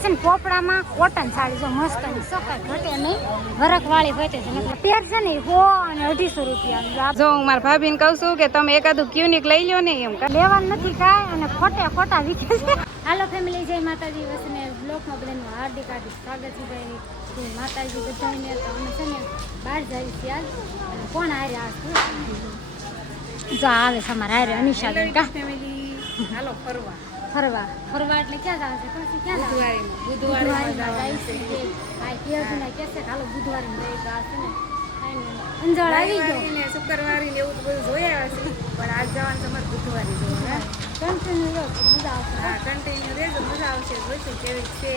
પોપડામાં cotton sari જો મસ્ત સફાઈ ઘટે નહીં વરખ વાળી હોય છે પેર છે ને 100 અને 250 રૂપિયા જો હું મારા ભાભીને કહું છું કે તમે એકાદું ક્યુનિક લઈ લો ને એમ લેવાનું નથી કાંઈ અને ખોટા વીકે છે. હાલો ફેમિલી, જય માતાજી. વસને બ્લોકમાં બધાનું હાર્દિક સ્વાગત છે. ભાઈ માતાજી બધાને તો અમે છે ને બહાર જઈએ છીએ આજ. કોણ હારે આજ જો આવે છે અમારા હારે અનિશા કા ફેમિલી. હાલો ફરવા એટલે ક્યાં આવે છે? બુધવારે જાય છે. આ કેવું કે છે હાલો બુધવારે જઈ તો આ છે ને અંજળ આવી ગયો શુક્રવારે ને એવું બધું જોયા હશે, પણ આજ જવાનું તમારે બુધવારે જોવાનું. કન્ટિન્યુ મજા આવશે. હા, કન્ટિન્યુ રહેજો, મજા આવશે. જોઈશું કેવી છે.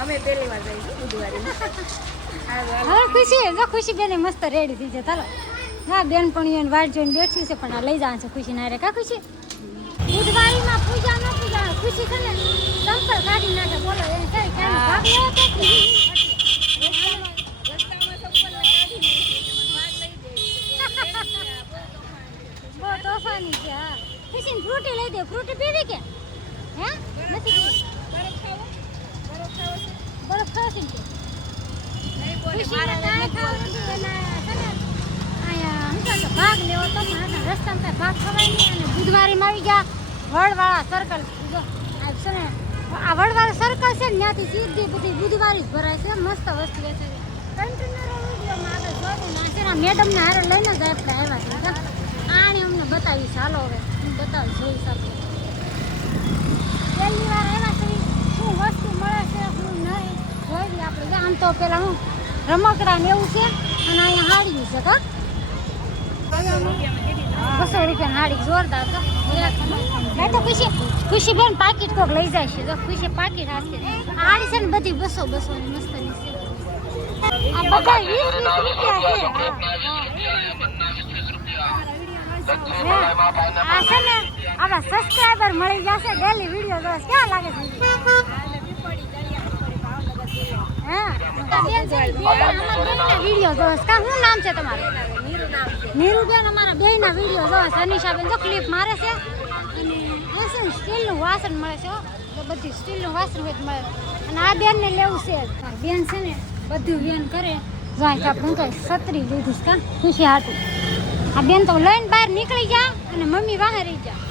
અમે પહેલી વાર જઈશું બુધવારે. હવે ખુશી બેન મસ્ત રેડી થઈ જાય. ચાલો હા, બેન પણ એને વાટ જોઈને બેઠી છે, પણ આ લઈ જવાનું છે ખુશી ના રે. કા ખુશી બુધવારીમાં પૂજા ન પૂજા ખુશી છે ને સંપલ કાઢી નાખે. બોલો એને કઈ ભાગ લેવો તો બહુ તોફાની છે. હા, ખુશી ફ્રૂટી લઈ દે. ફ્રૂટી પીવી કે હે નથી પીવી? બરફ ખાવ છે કે ખુશીને કાંઈ ખાવું નથી. એના છે ને અહીંયા ભાગ લેવો તો રસ્તામાં કાંઈ ભાગ ખવાય નહીં. અને બુધવારીમાં આવી ગયા વડવાળા સર્કલ. જો આ છે ને આ વડવાળા સર્કલ છે ને ત્યાંથી સીધી બધી બુધવારી જ ભરાય છે. મસ્ત વસ્તુ વેચે છે. કન્ટિન્યુ વિડીયોમાં આગળ જોઈને ના છે ને મેડમને હારે લઈને જ આપણે આવ્યા છે. આને અમને બતાવીશ. હાલો હવે હું બતાવીશ. જોઈશ આપણે પહેલી વાર આવ્યા છે શું વસ્તુ મળે છે શું નહીં જોઈ આપણે. આમ તો પેલા હું રમકડા ને એવું છે અને અહીંયા હાડી છે. કા 200 રૂપિયા હાડી જોરદાર. તો ખુશી બેન પાકીટ કોક લઈ જાય છે. જો ખુશી પાકીટ હાથે હાડી છે ને બધી 200 ની મસ્ત ની છે. આ બધા 20 રૂપિયા છે. આ છે ને આપણા સબસ્ક્રાઇબર મળી જશે. ડેલી વિડીયો જોવા ક્યાં લાગે છે? વિડીયો જોવા કા શું નામ છે તમારું? નીરુબેન. અમારા બે ના વિડીયો જોવા. અનિશાબેન જો ક્લિપ મારે છે. અને સ્ટીલનું વાસણ મળે છે. બધી સ્ટીલનું વાસણ હોય મળે. અને આ બેન ને લેવું છે. બેન છે ને બધું બેન કરે. જાય આપણે કઈ છત્રી લીધું કા ખુશી હાટું. આ બેન તો લઈને બહાર નીકળી ગયા અને મમ્મી વાહે રહી ગયા.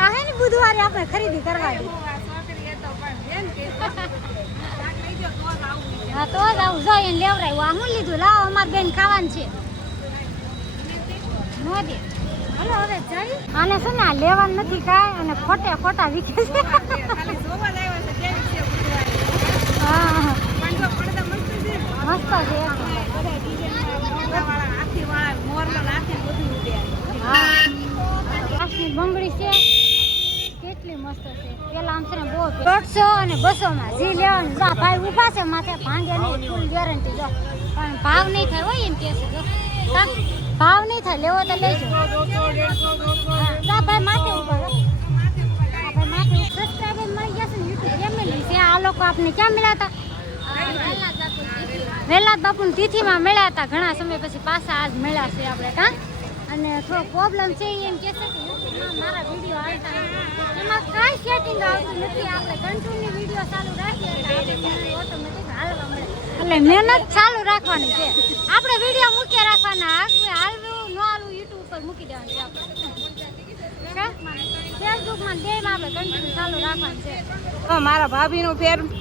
આ હે ને બુધવારે આપણે ખરીદી કરવા દી. હા તો જ આવું જો એને લેવરાયું. આ હું લીધું લાવો અમારે બેન ખાવાનું છે. મોદી હાલો હવે જઈ. આને છે ને આ લેવાનું નથી કાંઈ અને ખોટા વીકે છે. હા મસ્ત છે. કાશ્મીર બંગડી છે કેટલી મસ્ત છે. પેલા આમ છે ને બહુ 150 અને 200 માં જે લેવાનું. ભાઈ ઉભા છે માથે ભાંગે નહીં. ફૂલ ગેરંટી જો. પણ ભાવ નહીં થાય હોય એમ કે છે. ભાવ નહીં થાય લેવો તો લેજો. ભાઈ માથે ઉભા ભાઈ માથે સબસ્ક્રાઇબર મળી જશે ને યુટ્યુબ ફેમિલી છે. આ લોકો આપણે ક્યાં મળ્યા હતા? વેલાદ બાપુની તિથિમાં મળ્યા હતા. ઘણા સમય પછી પાછા આજ મળ્યા છે આપણે. કા અને થોડો પ્રોબ્લેમ છે એમ કે છે કે યુટ્યુબમાં મારા વિડીયો આવતા એમાં કાંઈ સેટિંગ આવતું નથી. આપણે કન્ટિન્યુ વિડીયો ચાલુ રાખીએ એટલે ઓટોમેટિક હાલવા મળે. એટલે મહેનત ચાલુ રાખવાની છે. આપણે વિડીયો મૂકી રાખવાના. હાલવું ન હાલવું યુટ્યુબ ઉપર મૂકી દેવાનું છે. આપણે ફેસબુકમાં બેમાં આપણે કન્ટિન્યુ ચાલુ રાખવાનું છે. મારા ભાભીનું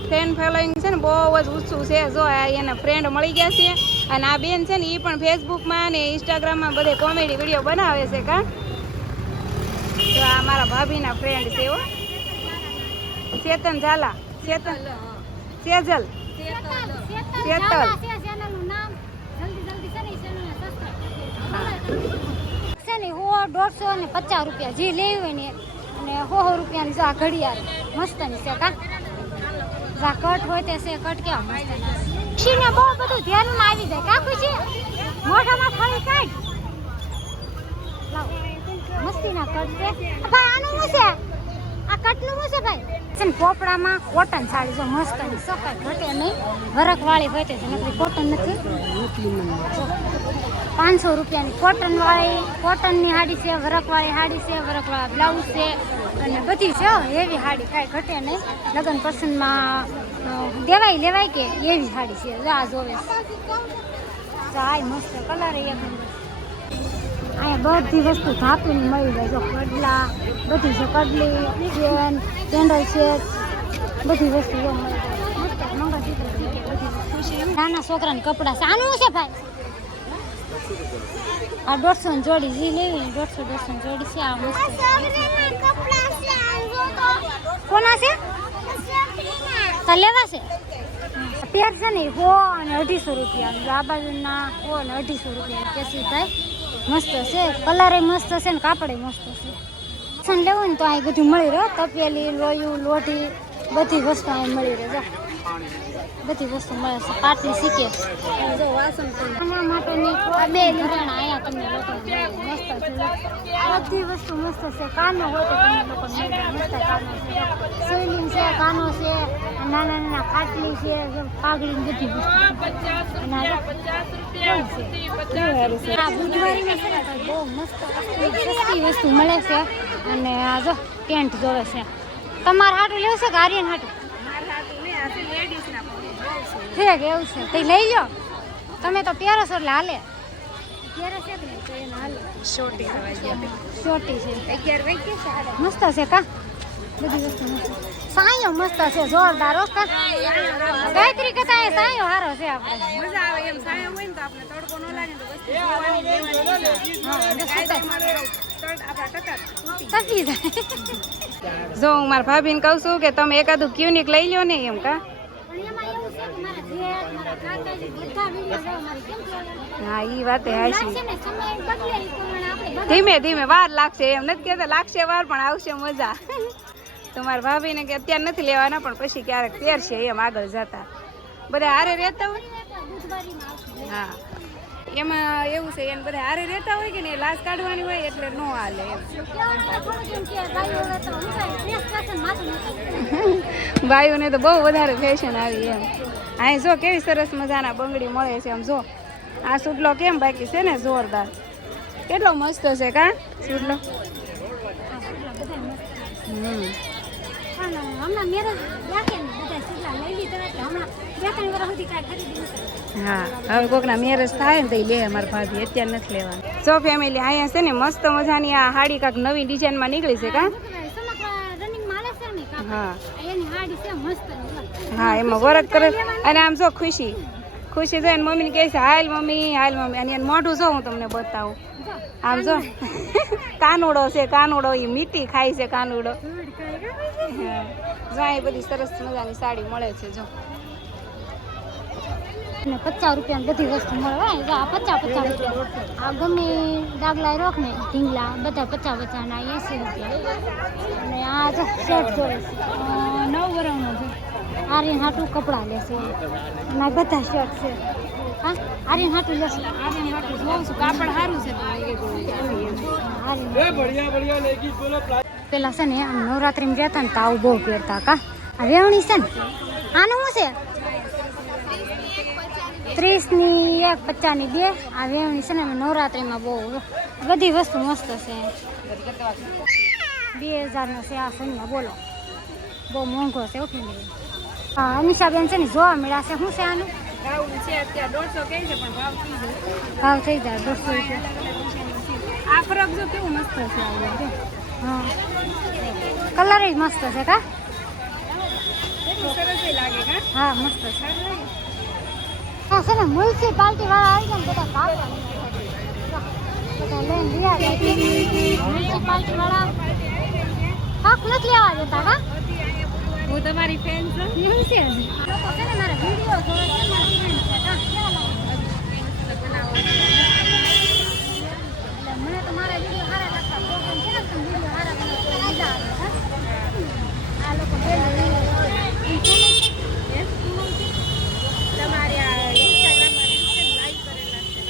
ફ્રેન્ડ ફોલોઈંગ છે ને બહુ જ ઊંચું છે. જો એને ફ્રેન્ડ મળી ગયા છે. અને આ બેન છે ને એ પણ ફેસબુકમાં અને ઇન્સ્ટાગ્રામમાં બધે કોમેડી વિડીયો બનાવે છે. કા તો આ મારા ભાભીના ફ્રેન્ડ છે. એવો ચેતન ઝાલા સેજલ છે ને 100, 150 અને 50 રૂપિયા જે લેવી હોય ને. અને 100 રૂપિયાની જો આ ઘડિયાળ મસ્તની છે. કા જા કટ હોય તે છે. કટ કેવા મસ્ત ખુશીને બહુ બધું ધ્યાનમાં આવી જાય. કા ખુશી મોઢામાં ફળી કાઢ લાવ મસ્તીના કટ છે. ભાઈ આનું શું છે? આ કટનું શું છે ભાઈ? છે ને પોપડામાં કોટન સાડી જો મસ્તની સફાઈ ઘટે નહીં વરખ વાળી હોય તે નકરી કોટન નથી. 500 રૂપિયાની કોટનની સાડી છે. વરખવાળી સાડી છે. વરખવાળા બ્લાઉઝ છે. અને બધી છે એવી સાડી કાંઈ ઘટે નહીં. લગ્ન પસંદમાં દેવાય લેવાય કે એવી સાડી છે. જો આ જોવે ચાય મસ્ત કલર એક નંબર. અહીંયા બધી વસ્તુ ધાતુની મળી જાય. જો કડલા બધી છે, કડલી ચેન કેન્ડલ સેટ બધી વસ્તુ જો મળી જાય. મસ્ત મંગળસૂત્ર બધી વસ્તુ છે. નાના છોકરાના કપડાં છે. આનું છે ભાઈ આ 150 ની જોડી જે લેવી 150 ની જોડી છે. આ મસ્ત કોના છે તો લેવા છે. પેર છે ને 100 અને 250 રૂપિયા. આ બાજુના 100 અને 250 રૂપિયા કેસી ભાઈ મસ્ત છે. કલર મસ્ત છે ને કાપડ મસ્ત છે. સન લેવું ને તો અહીં બધું મળી રહે. તપેલી લોયું લોઢી બધી વસ્તુ અહીં મળી રહે. જો બધી વસ્તુ મળે છે. પાટલી શીખે જો વાસણ એના માટેની 2 ઘરેણા અહીંયા તમને લોકો મસ્ત છે. બધી વસ્તુ મસ્ત છે. કાનો હોય તો તમને લોકો મસ્ત કાનો છે. શિવલિંગ છે, કાનો છે, નાના નાના ખાટલી છે, પાઘડી બધી વસ્તુ. આ બુધવારીમાં છે ને બહુ મસ્ત સસ્તી વસ્તુ મળે છે. અને આ જો ટેન્ટ જોવે છે. તમારે હાટું લેવું છે કે આર્યન હાટું છે કે એવું છે તો લઈ લો. તમે તો પહેરો છો એટલે હાલે. પહેરો છે કે નહીં તો એને હાલે. શોર્ટી છે મસ્ત છે કા બધી વસ્તુ મસ્ત. સાયો મસ્ત છે જોરદાર હો કા. ગાયત્રી કથા એ સાયો હારો છે. આપણે મજા આવે એમ સાયો હોય ને તો આપણે તડકો ન લાગે તો વસ્તુ તપી જાય. જો હું મારા ભાભીને કહું છું કે તમે એકાદું ક્યુનિક લઈ લો ને એમ કા. હા ઈ વાત હાચી. ધીમે ધીમે વાર લાગશે એમ નથી કહેતા. લાગશે વાર પણ આવશે મજા. તમારા ભાભીને કે અત્યારે નથી લેવાના પણ પછી ક્યારેક પહેરશે એમ આગળ જતા. બધા હારે રહેતા હોય. હા એમાં એવું છે એને બધા હારે રહેતા હોય કે ને લાશ કાઢવાની હોય એટલે નો હાલે એમ. ભાઈઓને તો બહુ વધારે ફેશન આવી એમ. અહીં જો કેવી સરસ મજાના બંગડી મળે છે. આમ જો આ સુટલો કેમ બાકી છે ને જોરદાર. કેટલો મસ્ત છે કા સુટલો. હા હવે કોકના મેરેજ થાય ને તો લે અમારા ભાભી. અત્યારે નથી લેવાનું. જો ફેમિલી અહીંયા છે ને મસ્ત મજાની આ હાડી કાંક નવી ડિઝાઇનમાં નીકળી છે કા. હા હા એમાં વર્ક કરે. અને આમ જો ખુશી ખુશી જોઈને મમ્મીને કહે છે હાલ મમ્મી હાલ મમ્મી. અને એનું મોઢું જો હું તમને બતાવું. આમ જો કાનુડો છે કાનુડો. એ મીઠી ખાય છે કાનુડો. હા જો અહીં બધી સરસ મજાની સાડી મળે છે. જો 50 રૂપિયા બધી વસ્તુ મળે. આ 50 રૂપિયા. આ ગમે ડાગલા રોક ને ઢીંગલા બધા 50 ના 80 રૂપિયા. અને આ જો શર્ટ જોડે છે 9 વર્ષનો છે. આર્યન હાટું કપડાં લેશે અને આ બધા શર્ટ છે. હા આર્યન હાટું લેશે. આર્યન હાટું જોઉં છું કાપડ સારું છે. પેલા છે ને આમ નવરાત્રિમાં જતા ને તો આવું બહુ પહેરતા કા. આ વેવણી છે ને આનું શું છે 30 ની 1 50 ની 2. આ વેવણી છે ને નવરાત્રિમાં બહુ બધી વસ્તુ મસ્ત છે. 2000 નો છે આ સન્યા. બોલો બહુ મોંઘો છે. હા અમીષાબેન છે ને જોવા મળ્યા છે. શું છે આનું ભાવ છે અત્યારે 150 કહે છે પણ ભાવ થઈ જાય 200 રૂપિયા. આ ફરક જો કેવું મસ્ત છે. હા કલર જ મસ્ત છે કા. સરસ લાગે કા. હા મસ્ત છે. હા છે ને મ્યુનિસિપાલિટી વાળા આવી ગયા ને બધા ભાગવા બધા લઈને લીયા. મ્યુનિસિપાલિટી વાળા હક નથી લેવા દેતા કા. હું તમારી ફેન છું. એવું છે લોકો છે ને મારા વિડીયો જોવે છે. મારા ફ્રેન્ડ છે કા. મને તો મારા વિડીયો સારા લાગતા. પ્રોગ્રામ છે ને તમે વિડીયો સારા બનાવો તો મજા આવે. આ લોકો તમારી આ ઇન્સ્ટાગ્રામમાં લાઈક કરેલા છે.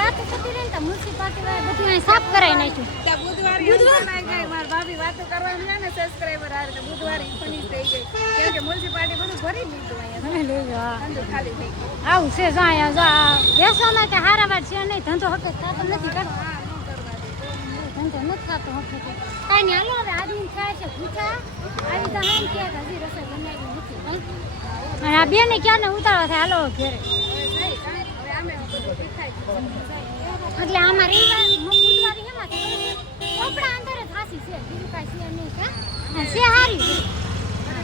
વાત થતી રહી ને મ્યુનિસિપાલિટી વાળા બધું અહીં સાફ કરાવી નાખ્યું. બુધવારે મારા ભાભી વાતો કરવાની છે ને સબસ્ક્રાઈબર આવે તો બુધવારે ફિનિશ થઈ ગઈ. કેમ કે મ્યુનિસિપાલિટી બધું ભરી લીધું અહીંયા. ખાલી થઈ ગયું. આવું છે જો અહીંયા જો બેસવામાં કે હારા વાત છે નહીં. ધંધો હકે થતો નથી કા. તો નથી થતો વખતે કાંઈ નહીં. હાલો હવે આદમી થાય છે પૂછા આવી તો હા કે હજી રસોઈ બનાવી નથી કાંઈ. અને આ બેને ક્યારને ઉતારવા થાય હાલો ઘેરે. એટલે આમાં રવિવાર બુધવારે એમાં કપડા અંદર થાસી છે બીજું કાંઈ છે નહીં કા અને છે સારી છે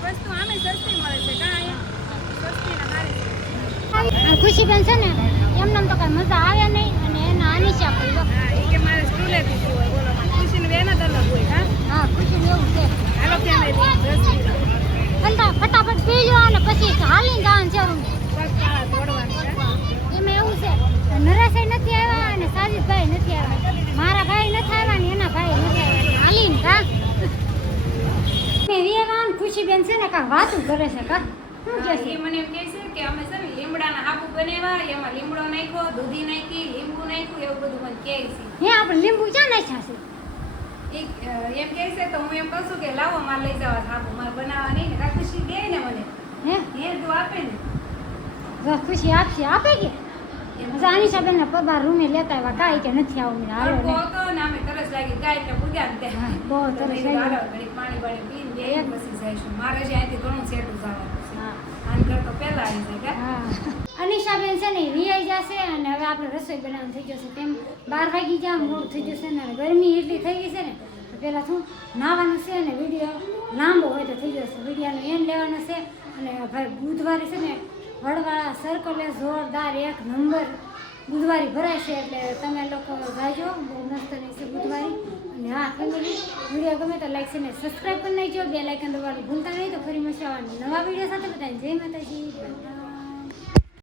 વસ્તુ આમે સસ્તી મળે છે કા અહીંયા સસ્તી ને સારી છે. અને ખુશીબેન છે ને એમને તો કઈ મજા આવે નહીં અને એના અનિશા કરી દો. હા એ કે મારે સ્કૂલે થી હોય બોલો ખુશીને બેન જ અલગ હોય હા. હા ખુશીને એવું છે હાલો ફેમિલી અંતા ફટાફટ પી લો અને પછી હાલીને જવાનું છે રૂમ. બસ દોડવાનું એમાં એવું છે નરેશભાઈ નથી આવ્યા અને સાજીદભાઈ નથી આવ્યા. મારા ભાઈ નથી આવ્યા ને એના ભાઈ નથી આવ્યા હાલીને કા વેવાન ખુશીબેન છે ને કાંઈ વાતું કરે છે કા શું કહે છે એ મને એમ કહે છે કે અમે છે ને લીમડાના હાપુ બનાવ્યા એમાં લીમડો નાખ્યો દૂધી નાખી લીંબુ નાખ્યું એવું બધું મને કહે છે. હે આપણે લીંબુ ક્યાં નાખ્યા છે? એમ કહે છે તો હું એમ કહું છું કે લાવો મારે લઈ જવા હાપુ મારે બનાવવા નહીં ને કાં ખુશી દે ને મને હે એ તું આપે ને જો ખુશી આપશે આપે કે અનિશાબેન ને પગાર રૂમે લેતા આવ્યા કાંઈ કે નથી આવું હાલો તડકો ને હતો ને અમે તરસ લાગી ગાય એટલે પૂગ્યા ને હા, બહુ તરસ ત્યાં લાગી. હાલો ઘડીક પાણી બાણી પીને બે પછી જઈશું મારે જ અહીંથી ઘણું સેટું જવાનું છે હા આન કરતો પહેલા આવી જાય હા અનિશાબેન છે ને રિયાઈ જશે અને હવે આપણે રસોઈ બનાવવાનું થઈ જશે તેમ 12 વાગી જાય મોડું થઈ જશે ને અને ગરમી એટલી થઈ ગઈ છે ને તો પહેલાં શું નાવાનું છે અને વિડીયો લાંબો હોય તો થઈ જશે વિડીયોનો એન્ડ લેવાનો છે અને ભાઈ બુધવારે છે ને વડવાળા સર્કલે જોરદાર 1 નંબર બુધવારી ભરાય છે એટલે તમે લોકો જાજો બહુ મસ્ત રહેશે બુધવારી. અને હા ફેમિલી વિડીયો ગમે તો લાઈક અને સબસ્ક્રાઈબ કરી નાખજો બે લાઇકન દબાવવાનું ભૂલતા નહીં તો ફરી મળશે આવા નવા વિડીયો સાથે બધાને જય માતાજી.